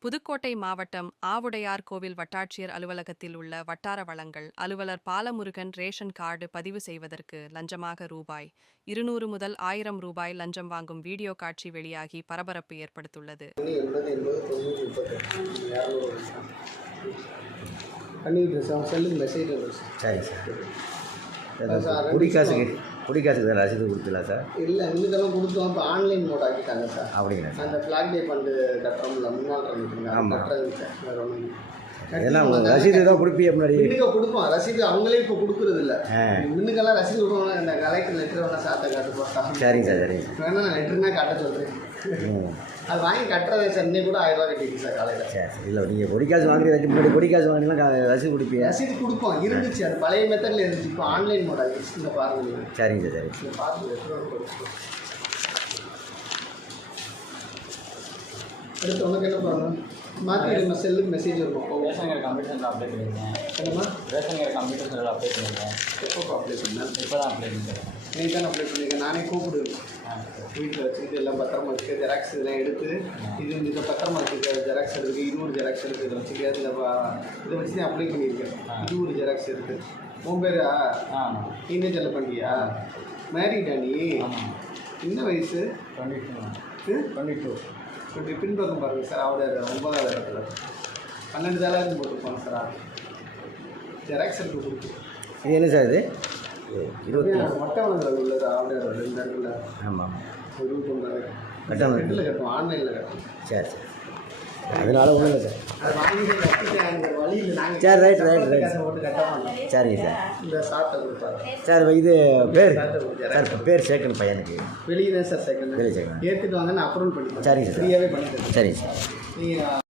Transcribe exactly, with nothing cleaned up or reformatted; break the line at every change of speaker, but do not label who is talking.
புதுக்கோட்டை மாவட்டம் ஆவுடையார் கோவில் வட்டாட்சியர் அலுவலகத்தில் உள்ள வட்டார வளங்கள் அலுவலர் பாலமுருகன் ரேஷன் கார்டு பதிவு செய்வதற்கு லஞ்சமாக ரூபாய் இருநூறு முதல் ஆயிரம் ரூபாய் லஞ்சம் வாங்கும் வீடியோ காட்சி வெளியாகி பரபரப்பு ஏற்படுத்தியுள்ளது.
குடிக்காசுக்கு ரசீது கொடுத்துலாம் சார்?
இல்லை, இன்னும் கொடுத்தோம். இப்போ ஆன்லைன் மோட் ஆக்கிட்டாங்க சார்.
அப்படிங்களா சார்?
அந்த ஃப்ளாக் டே ஃபண்டு கட்டுறோம்ல, முன்னாள் கட்டுறதுங்க சார். வேறு ஒன்றும்
ஏன்னா ரசீது தான் கொடுப்பீங்க முன்னாடி.
இன்னுக்க கொடுப்போம் ரசீது, அவங்களே இப்போ கொடுக்குறது இல்லை. முன்னுக்கெல்லாம் ரசீது கொடுப்பாங்க. இந்த கலெக்டர் லெட்டர் வேணால் சாத்த காட்டு போட்டா.
சரிங்க சார், சரிங்க.
வேணா நான் லெட்டர்னா காட்ட சொல்கிறேன். அது வாங்கி கட்டுறதை சென்னை கூட ஆயிரம் ரூபா கட்டிட்டு சார் காலையில்.
சரி சரி. இல்லை, நீங்கள் பொடிக்காசு வாங்குறதுக்கு முன்னாடி பொடிக்காசு வாங்கினா ரசீது கொடுப்பீங்க?
ரசீது கொடுப்போம், இருந்துச்சு. அது பழைய மெத்தடில் இருந்துச்சு. இப்போ ஆன்லைன் மோட் ஆகிடுச்சு. இந்த பாருங்க.
சரிங்க சார், சரி.
பார்த்து லெட்டர் கொடுத்து அடுத்து உனக்கு என்ன பண்ணணும்? மாற்றிடுங்க. செல்லுக்கு மெசேஜ் இருக்கும்.
Ration card computer centre apply பண்ணியிருக்கேன்.
என்னம்மா?
Ration card computer centre apply பண்ணியிருக்கேன்.
எப்போ அப்ளை பண்ணேன்?
இப்போ தான் அப்ளை பண்ணியிருக்கேன்.
நீ தான் அப்ளை பண்ணியிருக்கேன். நானே கூப்பிடுவேன். வீட்டில் வச்சுக்கிட்டு எல்லாம் பத்திரமா வச்சுக்க. ஜெராக்ஸ் இதெல்லாம் எடுத்து இது இந்த பத்திரமா வச்சுக்க. ஜெராக்ஸ் இருக்குது, இன்னொரு ஜெராக்ஸ் இருக்குது. இதை வச்சுக்க. இதில் இதை வச்சு தான் அப்ளை பண்ணியிருக்கேன். இது ஒரு ஜெராக்ஸ் இருக்குது. உன் பேரா? இன்னும் செல்ல பண்ணியா? மேரிடா நீ? என்ன வயசு?
Twenty two.
Twenty two twenty பின்பக்கம் பாருங்கள் சார். அவட ஒன்பதாவது இடத்துல பன்னெண்டு தாளாயிரம் போட்டுருப்பாங்க சார். ஜெராக்ஸ் எடுத்து கொடுத்து.
இது என்ன சார்? இது இருபத்தி
மொட்டை வளங்கள் உள்ளது. அவட ரெண்டு இடத்துல.
ஆமாம்.
இருபத்தொம்பது
கட்டணம்
ரெண்டில் கட்டணும், ஆன்லைனில் கட்டணும்.
சரி சரி. அதனால ஒன்றும் இல்லை சார்.
அது வாங்கி கட்டிட்டு வழியில் நாங்கள்
சரி, ரைட் ரைட் ரைட்
போட்டு கட்ட மாட்டோம்.
சரிங்க சார்.
இந்த சாட்டை கொடுப்பாரு
சார். இது பேர் சார், பேர் சேர்க்கணும் பையனுக்கு.
வெளியே தான் சார் சேர்க்கணும்.
வெளியே சேர்க்கணும்.
ஏற்றுட்டு வாங்க, நான் அப்ரூவல் பண்ணிப்பேன்.
சரிங்க சார்.
ஃப்ரீயாகவே பண்ணித்தரேன்.
சரிங்க சார்.
நீங்கள்